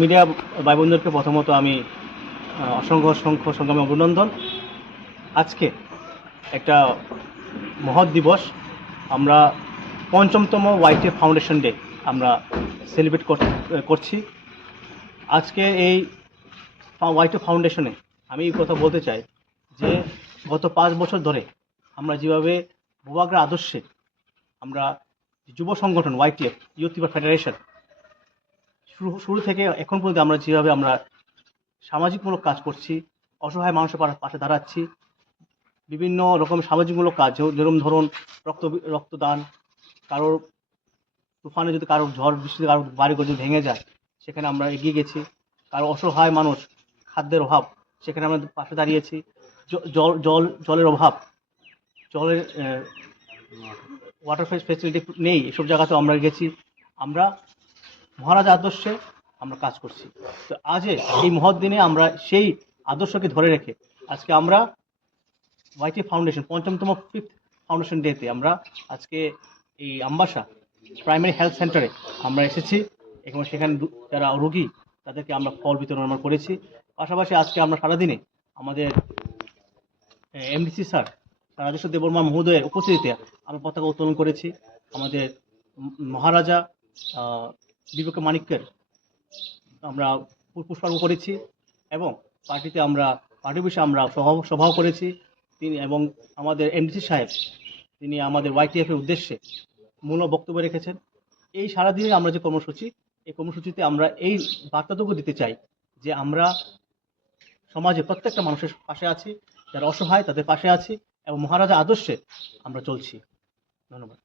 Media ভাই বোনদেরকে প্রথমত আমি অসংখ্য সংগ্রামী অভিনন্দন। আজকে একটা মহৎ দিবস, আমরা ৫ম ওয়াইটিএফ ফাউন্ডেশন ডে আমরা সেলিব্রেট করছি। আজকে এই ওয়াইটিএফ ফাউন্ডেশনে আমি এই কথা বলতে চাই যে গত ৫ বছর ধরে আমরা যেভাবে ভূভাগের আদর্শে আমরা যুব সংগঠন ওয়াইটিএফ ইউথ লিবার ফেডারেশন শুরু থেকে এখন পর্যন্ত আমরা যেভাবে আমরা সামাজিকমূলক কাজ করছি, অসহায় মানুষের পাশে দাঁড়াচ্ছি, বিভিন্ন রকম সামাজিকমূলক কাজ, যেরকম ধরুন রক্তদান, কারোর তুফানে যদি কারোর ঝড় বৃষ্টিতে কারোর বাড়িঘর যদি ভেঙে যায় সেখানে আমরা এগিয়ে গেছি, কারো অসহায় মানুষ খাদ্যের অভাব সেখানে আমরা পাশে দাঁড়িয়েছি, জলের অভাব, জলের ওয়াটার ফেসিলিটি নেই, এসব জায়গাতেও আমরা গেছি। আমরা মহারাজা আদর্শে আমরা কাজ করছি। তো আজ এই মহৎ দিনে আমরা সেই আদর্শকে ধরে রেখে আজকে আমরা ওয়াইটিএফ ফাউন্ডেশন ৫ম ফাউন্ডেশন ডেতে আমরা আজকে এই আমবাসা প্রাইমারি হেলথ সেন্টারে আমরা এসেছি এবং সেখানে যারা রোগী তাদেরকে আমরা ফল বিতরণ আমরা করেছি। পাশাপাশি আজকে আমরা সারাদিনে আমাদের এমডিসি স্যার রাজেশ্বর দেববর্মা মহোদয়ের উপস্থিতিতে আমরা পতাকা উত্তোলন করেছি। আমাদের মহারাজা বিবেক মানিক্যের আমরা পুষ্পার্ঘ্য করেছি এবং পার্টি বিষয়ে আমরা সভাও করেছি তিনি, এবং আমাদের এমডিসি সাহেব তিনি আমাদের ওয়াইটিএফের উদ্দেশ্যে মূল বক্তব্য রেখেছেন। এই সারাদিনে আমরা যে কর্মসূচি, এই কর্মসূচিতে আমরা এই বার্তাটুকু দিতে চাই যে আমরা সমাজে প্রত্যেকটা মানুষের পাশে আছি, যারা অসহায় তাদের পাশে আছি এবং মহারাজা আদর্শে আমরা চলছি। ধন্যবাদ।